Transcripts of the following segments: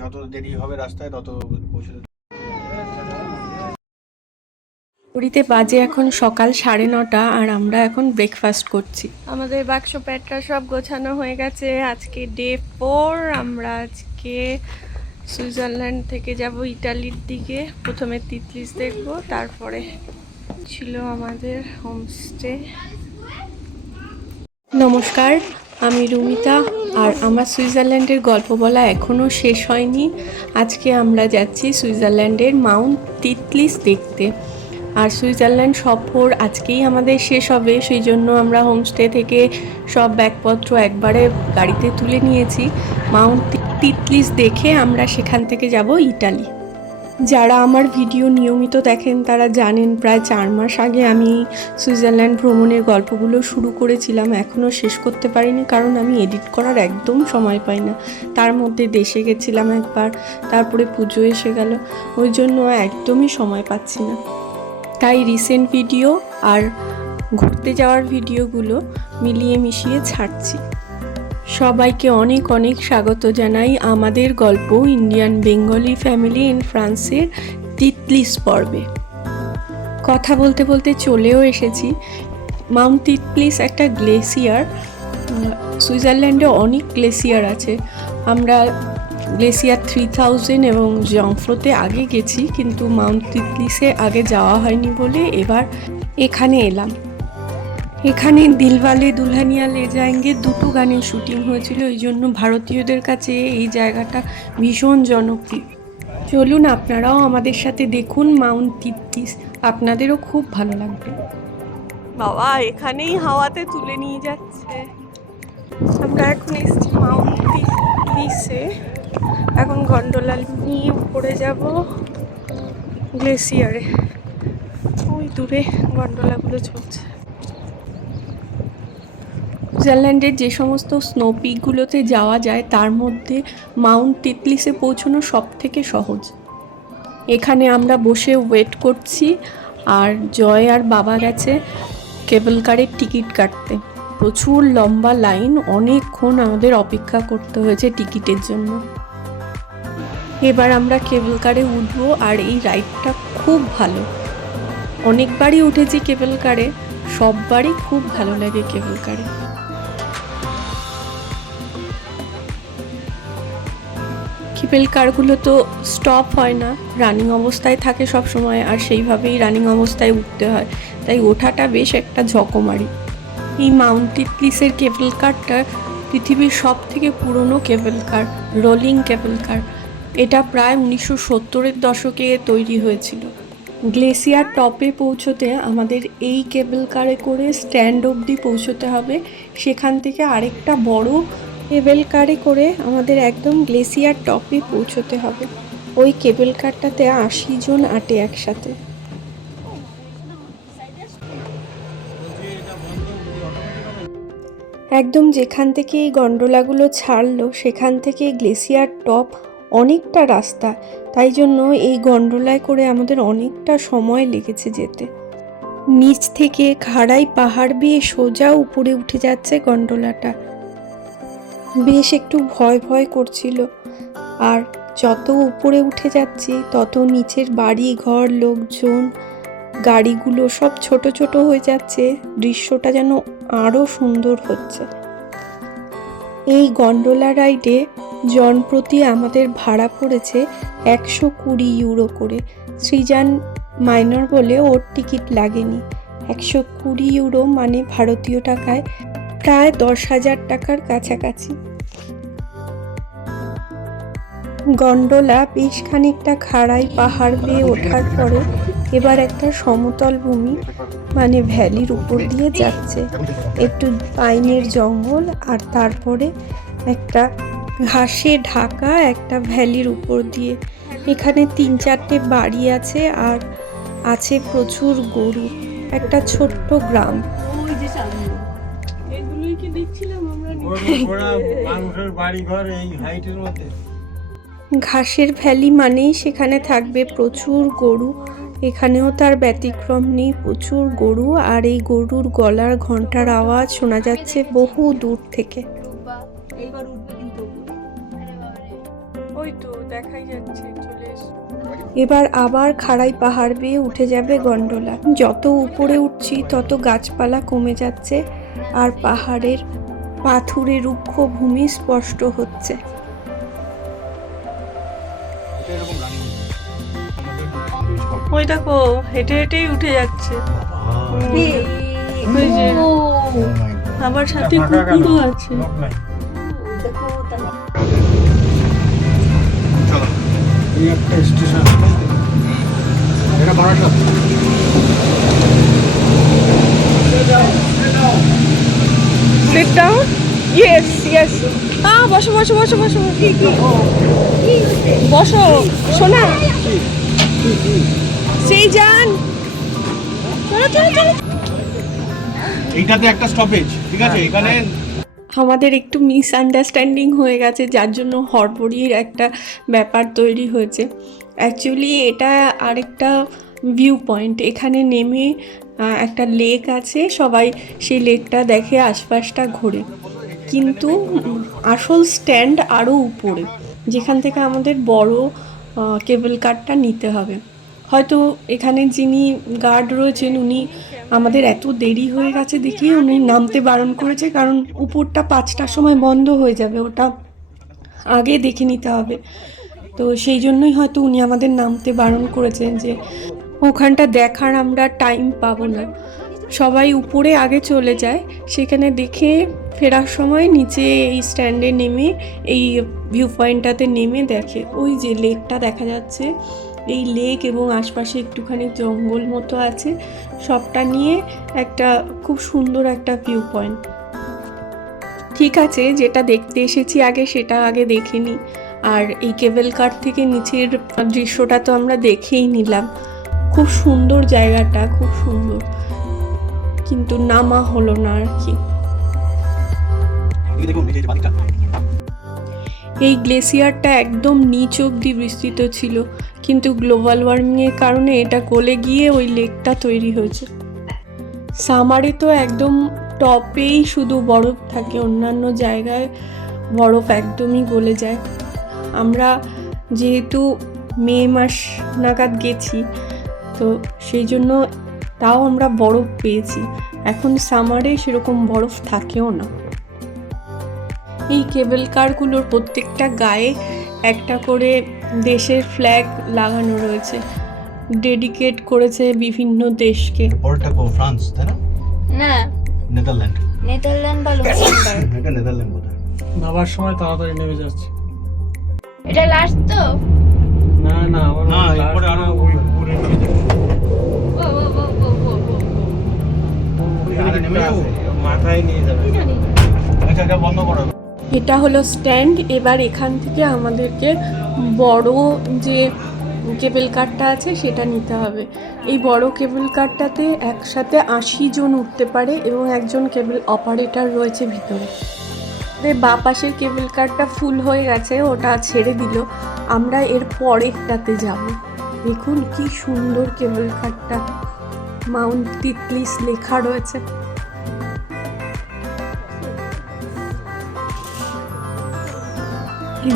যত দেরি হবে রাস্তায় তত পৌঁছে। পুরীতে বাজে এখন সকাল 9:30 আর আমরা এখন ব্রেকফাস্ট করছি। আমাদের বাক্স প্যাটরা সব গোছানো হয়ে গেছে। আজকে ডে 4। আমরা আজকে সুইজারল্যান্ড থেকে যাব ইটালির দিকে। প্রথমে তিতলিস দেখব, তারপরে ছিল আমাদের হোমস্টে। নমস্কার, আমি রুমিতা, আর আমার সুইজারল্যান্ডের গল্প বলা এখনও শেষ হয়নি। আজকে আমরা যাচ্ছি সুইজারল্যান্ডের মাউন্ট তিতলিস দেখতে। আর সুইজারল্যান্ড সফর আজকেই আমাদের শেষ হবে, সেই জন্য আমরা হোমস্টে থেকে সব ব্যাগপত্র একবারে গাড়িতে তুলে নিয়েছি। মাউন্ট তিতলিস দেখে আমরা সেখান থেকে যাব ইটালি। যারা আমার ভিডিও নিয়মিত দেখেন তারা জানেন প্রায় 4 মাস আগে আমি সুইজারল্যান্ড ভ্রমণের গল্পগুলো শুরু করেছিলাম। এখনও শেষ করতে পারিনি, কারণ আমি এডিট করার একদম সময় পাই না। তার মধ্যে দেশে গেছিলাম একবার, তারপরে পুজো এসে গেল, ওই জন্য একদমই সময় পাচ্ছি না। তাই রিসেন্ট ভিডিও আর ঘুরতে যাওয়ার ভিডিওগুলো মিলিয়ে মিশিয়ে ছাড়ছি। সবাইকে অনেক অনেক স্বাগত জানাই আমাদের গল্প ইন্ডিয়ান বেঙ্গলি ফ্যামিলি ইন ফ্রান্সের তিতলিস পর্বে। কথা বলতে বলতে চলেও এসেছি। মাউন্ট তিতলিস একটা গ্লেসিয়ার। সুইজারল্যান্ডে অনেক গ্লেসিয়ার আছে। আমরা গ্লেসিয়ার 3000 এবং জংফ্রোতে আগে গেছি, কিন্তু মাউন্ট তিতলিসে আগে যাওয়া হয়নি বলে এবার এখানে এলাম। এখানে দিলওয়ালে দুলহানিয়া লে যায়েঙ্গে দুটো গানের শুটিং হয়েছিল, এই জন্য ভারতীয়দের কাছে এই জায়গাটা ভীষণ জনপ্রিয়। চলুন আপনারাও আমাদের সাথে দেখুন মাউন্ট তিতলিস, আপনাদেরও খুব ভালো লাগবে। বাবা এখানেই হাওয়াতে তুলে নিয়ে যাচ্ছে। আমরা এখন এসেছি মাউন্ট তিতলিসে। এখন গন্ডোলা নিয়ে উপরে যাব গ্লেসিয়ারে। ওই দূরে গন্ডোলাগুলো চলছে। সুইজারল্যান্ডের যে সমস্ত স্নো পিকগুলোতে যাওয়া যায় তার মধ্যে মাউন্ট তিতলিসে পৌঁছানো সব থেকে সহজ। এখানে আমরা বসে ওয়েট করছি, আর জয় আর বাবা গেছে কেবল কারের টিকিট কাটতে। প্রচুর লম্বা লাইন, অনেকক্ষণ আমাদের অপেক্ষা করতে হয়েছে টিকিটের জন্য। এবার আমরা কেবল কারে উঠবো, আর এই রাইডটা খুব ভালো। অনেকবারই উঠেছি কেবল কারে, সববারই খুব ভালো লাগে কেবল কারে। কেবল কারগুলো তো স্টপ হয় না, রানিং অবস্থায় থাকে সব সময়, আর সেইভাবেই রানিং অবস্থায় উঠতে হয়, তাই ওঠাটা বেশ একটা ঝকমারি। এই মাউন্ট তিতলিসের কেবল কারটা পৃথিবীর সব থেকে পুরনো কেবল কার, রোলিং কেবল কার। এটা প্রায় 1970-এর দশকে তৈরি হয়েছিল। গ্লেসিয়ার টপে পৌঁছতে আমাদের এই কেবল কারে করে স্ট্যান্ড অবধি পৌঁছতে হবে। সেখান থেকে আরেকটা বড় কেবল কারে করে আমাদের একদম গ্লেসিয়ার টপে পৌঁছতে হবে। ওই কেবল কারটাতে 80 জন আটে একসাথে। একদম যেখান থেকে এই গন্ডোলাগুলো ছাড়লো সেখান থেকে গ্লেসিয়ার টপ অনেকটা রাস্তা, তাই জন্য এই গন্ডোলায় করে আমাদের অনেকটা সময় লেগেছে যেতে। নিচ থেকে খাড়াই পাহাড় বেয়ে সোজা উপরে উঠে যাচ্ছে গন্ডোলাটা। বেশ একটু ভয় ভয় করছিল, আর যত উপরে উঠে যাচ্ছি তত নিচের বাড়ি ঘর, লোকজন, গাড়িগুলো সব ছোট ছোট হয়ে যাচ্ছে। দৃশ্যটা যেন আরও সুন্দর হচ্ছে। এই গন্ডোলা রাইডে জনপ্রতি আমাদের ভাড়া পড়েছে 120 ইউরো করে। সৃজান মাইনর বলে ওর টিকিট লাগেনি। 120 ইউরো মানে ভারতীয় টাকায় প্রায় 10,000 টাকার কাছাকাছি। গন্ডোলা বেশ খানিকটা খাড়াই পাহাড় বেয়ে ওঠার পরে এবার একটা সমতল ভূমি মানে ভ্যালির উপর দিয়ে যাচ্ছে। একটু পাইনের জঙ্গল, আর তারপরে একটা ঘাসে ঢাকা একটা ভ্যালির উপর দিয়ে। এখানে 3-4টে বাড়ি আছে, আর আছে প্রচুর গরু। একটা ছোট্ট গ্রাম। ঘাসের ভ্যালি মানেই সেখানে থাকবে প্রচুর গরু, এখানেও তার ব্যতিক্রম নেই, প্রচুর গরু, আর এই গরুর গলার ঘন্টার আওয়াজ শোনা যাচ্ছে বহু দূর থেকে। ওই তো দেখাই যাচ্ছে, চলে এসে। এবার আবার খাড়াই পাহাড় বেয়ে উঠে যাবে গন্ডোলা। যত উপরে উঠছি তত গাছপালা কমে যাচ্ছে আর পাহাড়ের পাথুরে রুক্ষ ভূমি স্পষ্ট হচ্ছে। ওই দেখো হেঁটে হেঁটেই উঠে যাচ্ছে, ওই যে আবার সাথে কুকুরও আছে। এই একটা স্টেশন, এটা Barasat. Sit down. Yes, yes. বসো বসো বসো বসো বসো সোনা, সেই যান। চলো চলো চলো। এইটাতে একটা স্টপেজ, ঠিক আছে? এখানে আমাদের একটু মিসআন্ডারস্ট্যান্ডিং হয়ে গেছে, যার জন্য হড়বড়ির একটা ব্যাপার তৈরি হয়েছে। অ্যাকচুয়ালি এটা আরেকটা ভিউ পয়েন্ট। এখানে নেমে একটা লেক আছে, সবাই সেই লেকটা দেখে, আশপাশটা ঘোরে। কিন্তু আসল স্ট্যান্ড আরও উপরে, যেখান থেকে আমাদের বড় কেবল কারটা নিতে হবে। হয়তো এখানে যিনি গার্ড রয়েছেন উনি আমাদের এত দেরি হয়ে গেছে দেখিয়ে উনি নামতে বারণ করেছে, কারণ উপরটা 5টার সময় বন্ধ হয়ে যাবে, ওটা আগে দেখে নিতে হবে। তো সেই জন্যই হয়তো উনি আমাদের নামতে বারণ করেছেন, যে ওখানটা দেখার আমরা টাইম পাবো না। সবাই উপরে আগে চলে যায়, সেখানে দেখে ফেরার সময় নিচে এই স্ট্যান্ডে নেমে এই ভিউ পয়েন্টটাতে নেমে দেখে। ওই যে লেকটা দেখা যাচ্ছে, এই লেক এবং আশপাশে একটুখানি জঙ্গল মতো আছে, সবটা নিয়ে একটা খুব সুন্দর একটা ভিউ পয়েন্ট। ঠিক আছে, যেটা দেখতে এসেছি আগে সেটা আগে দেখে নিই। আর এই কেবল কার থেকে নিচের দৃশ্যটা তো আমরা দেখেই নিলাম। খুব সুন্দর জায়গাটা, খুব সুন্দর, কিন্তু নামা হলো না আর কি। এই গ্লেসিয়ারটা একদম নিচ অব্দি বিস্তৃত ছিল, কিন্তু গ্লোবাল ওয়ার্মিংয়ের কারণে এটা গলে গিয়ে ওই লেকটা তৈরি হয়েছে। সামারে তো একদম টপেই শুধু বরফ থাকে, অন্যান্য জায়গায় বরফ একদমই গলে যায়। আমরা যেহেতু মে মাস নাগাদ গেছি, তো সেই জন্য তাও আমরা বরফ পেয়েছি। এখন সামারে সেরকম বরফ থাকেও না। এই কেবল কারগুলোর প্রত্যেকটা গায়ে একটা করে দেশের ফ্ল্যাগ লাগানো রয়েছে, ডেডিকেট করেছে বিভিন্ন দেশকে। পরটা কো ফ্রান্স, তাই না? না, নেদারল্যান্ড। নেদারল্যান্ড বা লুক্সেমবার্গ। এটা নেদারল্যান্ড বোধহয়। নামার সময় তাড়াতাড়ি নেমে যাচ্ছে। এটা লাস্ট তো? না না, আমার না, এরপরে আরো ওই উপরে নিয়ে যাবে। ও ও ও ও ও আরে নেমে যাবো। মাথায় নিয়ে যাবে। কি জানি। আচ্ছা, এটা বন্ধ করো। এটা হলো স্ট্যান্ড। এবার এখান থেকে আমাদেরকে বড় যে কেবল কারটা আছে সেটা নিতে হবে। এই বড় কেবল কারটাতে একসাথে 80 জন উঠতে পারে এবং একজন কেবল অপারেটর রয়েছে ভিতরে। বাঁ পাশের কেবল কারটা ফুল হয়ে গেছে, ওটা ছেড়ে দিল। আমরা এর পরেরটাতে যাব। দেখুন কি সুন্দর কেবল কারটা, মাউন্ট তিতলিস লেখা রয়েছে।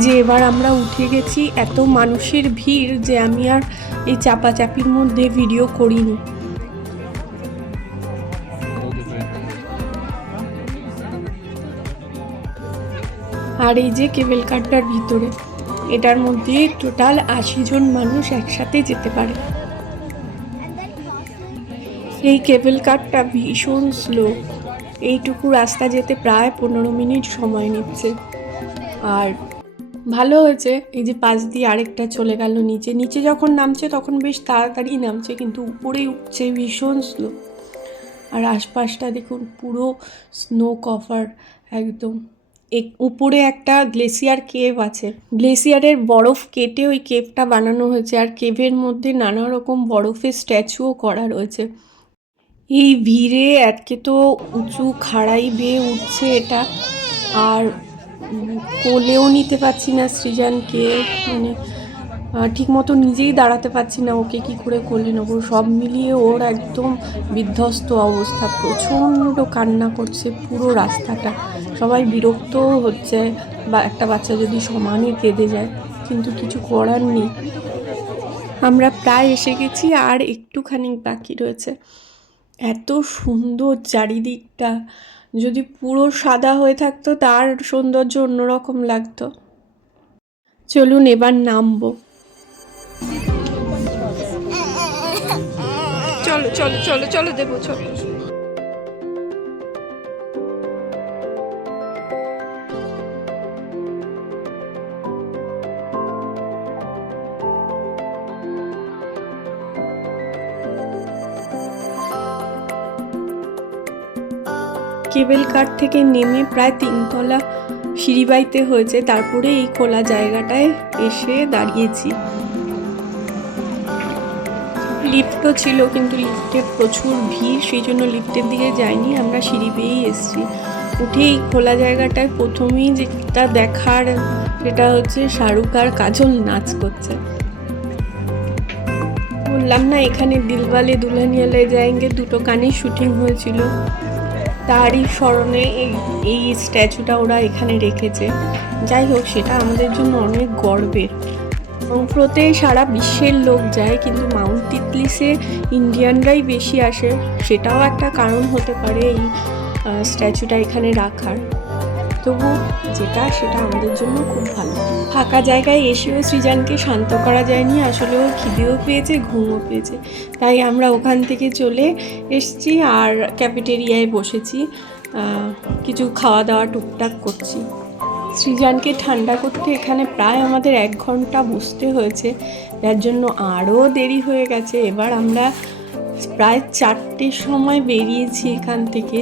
যে এবার আমরা উঠে গেছি, এত মানুষের ভিড় যে আমি আর এই চাপাচাপির মধ্যে ভিডিও করিনি। আর এই যে কেবল কারটার ভিতরে, এটার মধ্যে টোটাল 80 জন মানুষ একসাথে যেতে পারে। এই কেবল কারটা ভীষণ স্লো, এইটুকু রাস্তা যেতে প্রায় 15 মিনিট সময় নিচ্ছে। আর ভালো হয়েছে, এই যে পাশ দিয়ে আরেকটা চলে গেল নিচে। নিচে যখন নামছে তখন বেশ তাড়াতাড়ি নামছে, কিন্তু উপরে উঠছে ভীষণ স্লো। আর আশপাশটা দেখুন, পুরো স্নো কভার একদম। উপরে একটা গ্লেসিয়ার কেভ আছে, গ্লেসিয়ারের বরফ কেটে ওই কেভটা বানানো হয়েছে। আর কেভের মধ্যে নানা রকম বরফের স্ট্যাচুও করা রয়েছে। এই ভিড়ে আজকে তো উঁচু খাড়াই বেয়ে উঠছে এটা, আর কোলেও নিতে পারছি না সৃজনকে, মানে ঠিকমতো নিজেই দাঁড়াতে পারছি না, ওকে কি করে কোলে নেবো। সব মিলিয়ে ওর একদম বিধ্বস্ত অবস্থা, প্রচণ্ড কান্না করছে পুরো রাস্তাটা। সবাই বিরক্তও হচ্ছে, বা একটা বাচ্চা যদি সমানে কেঁদে যায়, কিন্তু কিছু করার নেই। আমরা প্রায় এসে গেছি, আর একটুখানি বাকি রয়েছে। এত সুন্দর চারিদিকটা, যদি পুরো সাদা হয়ে থাকতো তার সৌন্দর্য অন্যরকম লাগতো। চলুন এবার নামবো। চলো চলো চলো চলো দেবো, চলো। কেবল কার থেকে নেমে প্রায় 3 তলা সিঁড়ি বাইতে হয়েছে, তারপরে এই খোলা জায়গাটায় এসে দাঁড়িয়েছি। লিফটও ছিল, কিন্তু লিফটে প্রচুর ভিড়, সেই জন্য লিফটের দিকে যাইনি, আমরা সিঁড়ি বেয়েই এসেছি। উঠে এই খোলা জায়গাটায় প্রথমেই যেটা দেখার, সেটা হচ্ছে শাহরুখ আর কাজল নাচ করছে। বললাম না, এখানে দিলওয়ালে দুলহানিয়া লে যায়েঙ্গে 2টো গানের শুটিং হয়েছিল, তারই স্মরণে এই স্ট্যাচুটা ওরা এখানে রেখেছে। যাই হোক, সেটা আমাদের জন্য অনেক গর্বের। রংপুরতে সারা বিশ্বের লোক যায়, কিন্তু মাউন্ট তিতলিসে ইন্ডিয়ানরাই বেশি আসে, সেটাও একটা কারণ হতে পারে এই স্ট্যাচুটা এখানে রাখার। তবু যেটা, সেটা আমাদের জন্য খুব ভালো। ফাঁকা জায়গায় এসেও সৃজানকে শান্ত করা যায়নি, আসলে ও খিদেও পেয়েছে, ঘুমও পেয়েছে, তাই আমরা ওখান থেকে চলে এসেছি আর ক্যাফেটেরিয়ায় বসেছি, কিছু খাওয়া দাওয়া টুকটাক করছি। সৃজানকে ঠান্ডা করতে এখানে প্রায় আমাদের 1 ঘন্টা বসতে হয়েছে, যার জন্য আরও দেরি হয়ে গেছে। এবার আমরা প্রায় 4টের সময় বেরিয়েছি এখান থেকে,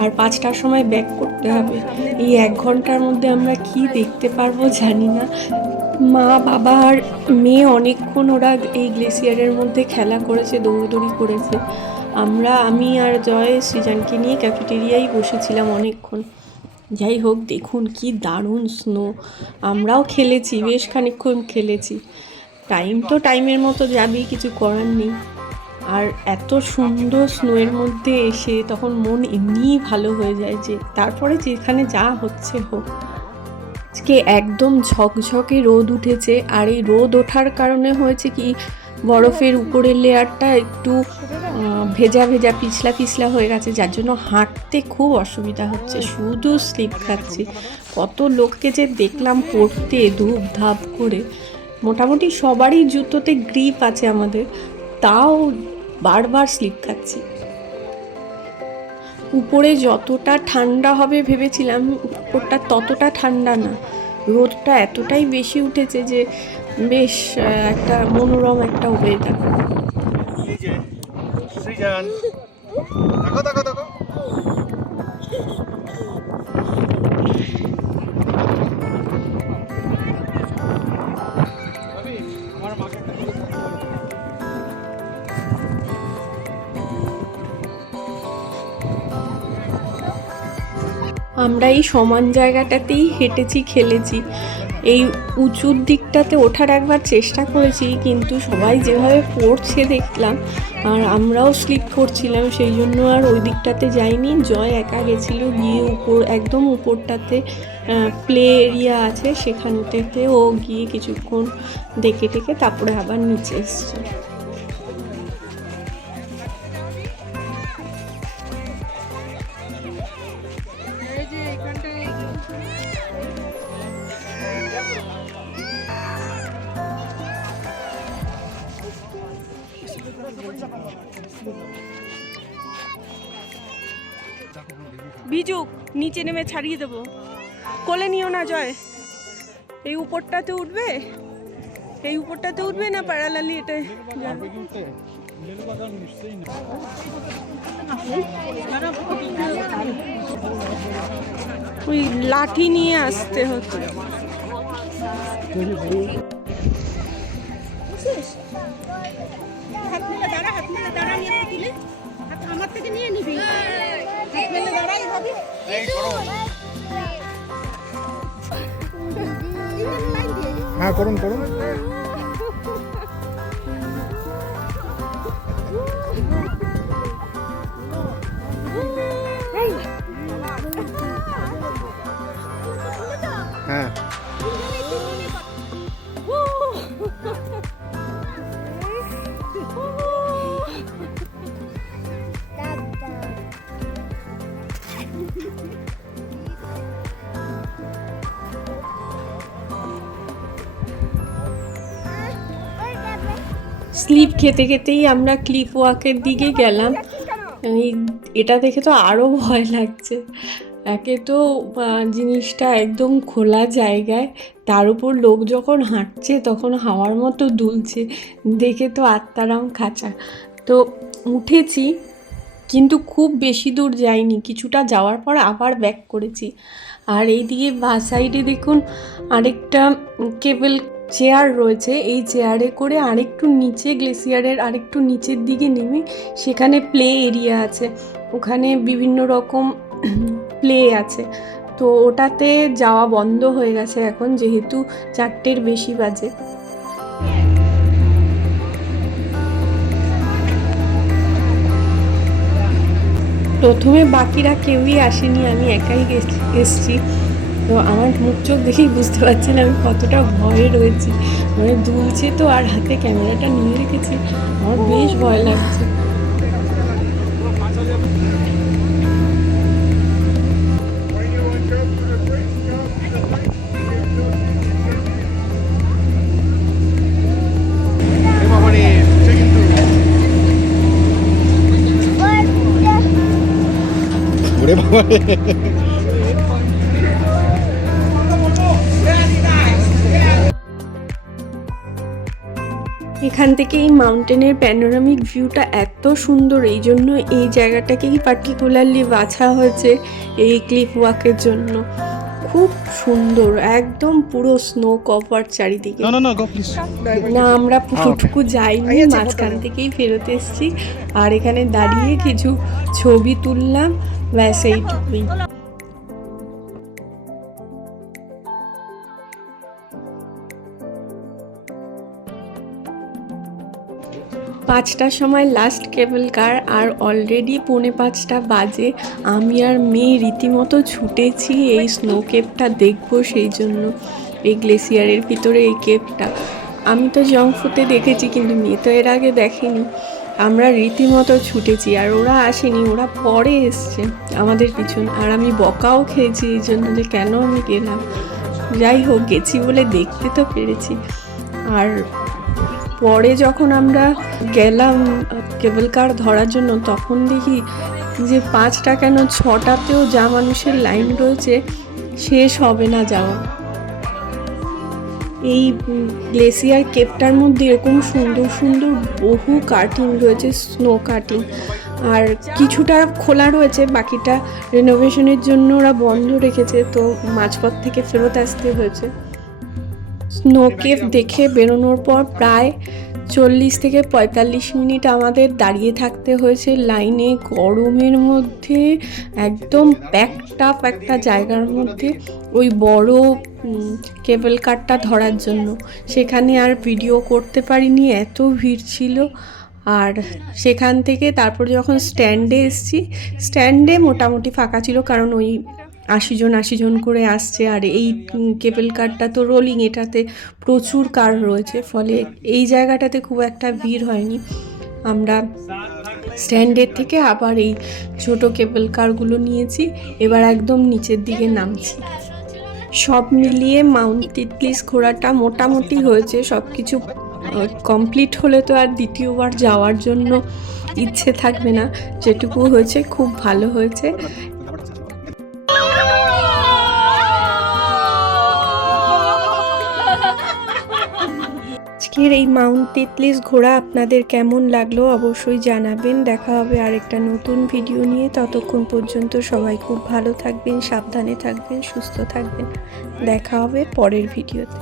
আর 5টার সময় ব্যাক করতে হবে। এই 1 ঘন্টার মধ্যে আমরা কি দেখতে পারবো জানি না। মা, বাবা আর মেয়ে অনেকক্ষণ ওরা এই গ্লেসিয়ারের মধ্যে খেলা করেছে, দৌড়দৌড়ি করেছে। আমি আর জয় সৃজানকে নিয়ে ক্যাফেটেরিয়ায় বসেছিলাম অনেকক্ষণ। যাই হোক, দেখুন কি দারুণ স্নো। আমরাও খেলেছি, বেশ খানিকক্ষণ খেলেছি। টাইম তো টাইমের মতো যাবেই, কিছু করার নেই। আর এত সুন্দর স্নোয়ের মধ্যে এসে তখন মন এমনিই ভালো হয়ে যায়, যে তারপরে যেখানে যা হচ্ছে হোক। আজকে একদম ঝকঝকে রোদ উঠেছে, আর এই রোদ ওঠার কারণে হয়েছে কি, বরফের উপরের লেয়ারটা একটু ভেজা ভেজা পিছলা পিছলা হয়ে গেছে, যার জন্য হাঁটতে খুব অসুবিধা হচ্ছে, শুধু স্লিপ খাচ্ছি। কত লোককে যে দেখলাম পড়তে ধূপ ধাপ করে। মোটামুটি সবারই জুতোতে গ্রিপ আছে আমাদের, তাও বারবার স্লিপ খাচ্ছি। উপরে যতটা ঠান্ডা হবে ভেবেছিলাম, উপরটা ততটা ঠান্ডা না। রোদটা এতটাই বেশি উঠেছে যে বেশ একটা মনোরম একটা ওয়েদার। এই যে সৃজন, দেখো দেখো দেখো, আমরা এই সমান জায়গাটাতেই হেঁটেছি, খেলেছি। এই উঁচুর দিকটাতে ওঠার একবার চেষ্টা করেছি, কিন্তু সবাই যেভাবে পড়ছে দেখলাম, আর আমরাও স্লিপ করছিলাম, সেই জন্য আর ওই দিকটাতে যাইনি। জয় একা গেছিলো, গিয়ে একদম উপরটাতে প্লে এরিয়া আছে, সেখানটাতে ও গিয়ে কিছুক্ষণ দেখে টেকে তারপরে আবার নিচে এসছে। বিজুক নিচে নেমে ছাড়িয়ে দেবো, কোলে নিও না জয়। এই উপরটাতে উঠবে, এই উপরটাতে উঠবে না প্যারালালি এটা যাবে। ওই লাঠি নিয়ে আসতে হতো। হ্যাঁ করুন করুন। হ্যাঁ স্লিপ খেতে খেতেই আমরা ক্লিফ ওয়াকের দিকে গেলাম। এটা দেখে তো আরও ভয় লাগছে। একে তো জিনিসটা একদম খোলা জায়গায়, তার উপর লোক যখন হাঁটছে তখন হাওয়ার মতো দুলছে, দেখে তো আত্মারাম খাঁচা। তো উঠেছি, কিন্তু খুব বেশি দূর যাইনি, কিছুটা যাওয়ার পর আবার ব্যাক করেছি। আর এইদিকে বাঁ সাইডে দেখুন আরেকটা কেবল চেয়ার রয়েছে। এই চেয়ারে করে আরেকটু নিচে, গ্লেসিয়ারের আরেকটু নিচের দিকে নেমে সেখানে প্লে এরিয়া আছে, ওখানে বিভিন্ন রকম প্লে আছে। তো ওটাতে যাওয়া বন্ধ হয়ে গেছে এখন, যেহেতু 4টের বেশি বাজে। প্রথমে বাকিরা কেউই আসেনি, আমি একাই এসছি। তো আমার মুখ চোখ দেখেই বুঝতে পারছেন আমি কতটা ভয়ে রয়েছি। মানে দুলছে তো, আর হাতে ক্যামেরাটা নিয়ে রেখেছি, আমার বেশ ভয় লাগছে। ওরে বাবা এখান থেকে এই মাউন্টেনের প্যানোরামিক ভিউটা এত সুন্দর, এই জন্য এই জায়গাটাকেই পার্টিকুলারলি বাছা হয়েছে এই ক্লিফ ওয়াকের জন্য। খুব সুন্দর, একদম পুরো স্নো কভার চারিদিকে। না, আমরা পুরোটুকু যাইনি, মাঝখান থেকেই ফেরত এসেছি। আর এখানে দাঁড়িয়ে কিছু ছবি তুললাম, ব্যাস এইটুকুই। 5টার সময় লাস্ট কেবল কার, আর অলরেডি 4:45 বাজে। আমি আর মেয়ে রীতিমতো ছুটেছি এই স্নো কেভটা দেখবো, সেই জন্য। এই গ্লেসিয়ারের ভিতরে এই কেভটা আমি তো জংফুতে দেখেছি, কিন্তু মেয়ে তো এর আগে দেখেনি। আমরা রীতিমতো ছুটেছি, আর ওরা আসেনি, ওরা পরে এসছে আমাদের পিছন। আর আমি বকাও খেয়েছি এই জন্য যে কেন আমি গেলাম। যাই হোক, গেছি বলে দেখতে তো পেরেছি। আর পরে যখন আমরা গেলাম কেবল কার ধরার জন্য, তখন দেখি যে 5টা কেন 6টাতেও যা মানুষের লাইন রয়েছে, শেষ হবে না যাওয়া। এই গ্লেসিয়ার কেভটার মধ্যে এরকম সুন্দর সুন্দর বহু কাটিং রয়েছে, স্নো কাটিং। আর কিছুটা খোলা রয়েছে, বাকিটা রেনোভেশনের জন্য ওরা বন্ধ রেখেছে, তো মাঝপথ থেকে ফেরত আসতে হয়েছে। স্নো কেভ দেখে বেরোনোর পর প্রায় 40 থেকে 45 মিনিট আমাদের দাঁড়িয়ে থাকতে হয়েছে লাইনে, গরমের মধ্যে, একদম প্যাকড আপ একটা জায়গার মধ্যে, ওই বড় কেবল কারটা ধরার জন্য। সেখানে আর ভিডিও করতে পারিনি, এত ভিড় ছিল। আর সেখান থেকে তারপর যখন স্ট্যান্ডে এসেছি, স্ট্যান্ডে মোটামুটি ফাঁকা ছিল, কারণ ওই 80 জন করে আসছে। আর এই কেবল কারটা তো রোলিং, এটাতে প্রচুর কার রয়েছে, ফলে এই জায়গাটাতে খুব একটা ভিড় হয়নি। আমরা স্ট্যান্ডের থেকে আবার এই ছোট কেবল কারগুলো নিয়েছি, এবার একদম নিচের দিকে নামছি। সব মিলিয়ে মাউন্ট তিতলিস ঘোরাটা মোটামুটি হয়েছে। সব কিছু কমপ্লিট হলে তো আর দ্বিতীয়বার যাওয়ার জন্য ইচ্ছে থাকবে না, যেটুকু হয়েছে খুব ভালো হয়েছে। আজকের এই মাউন্ট তিতলিস ঘোরা আপনাদের কেমন লাগলো অবশ্যই জানাবেন। দেখা হবে আরেকটা নতুন ভিডিও নিয়ে। ততক্ষণ পর্যন্ত সবাই খুব ভালো থাকবেন, সাবধানে থাকবেন, সুস্থ থাকবেন। দেখা হবে পরের ভিডিওতে।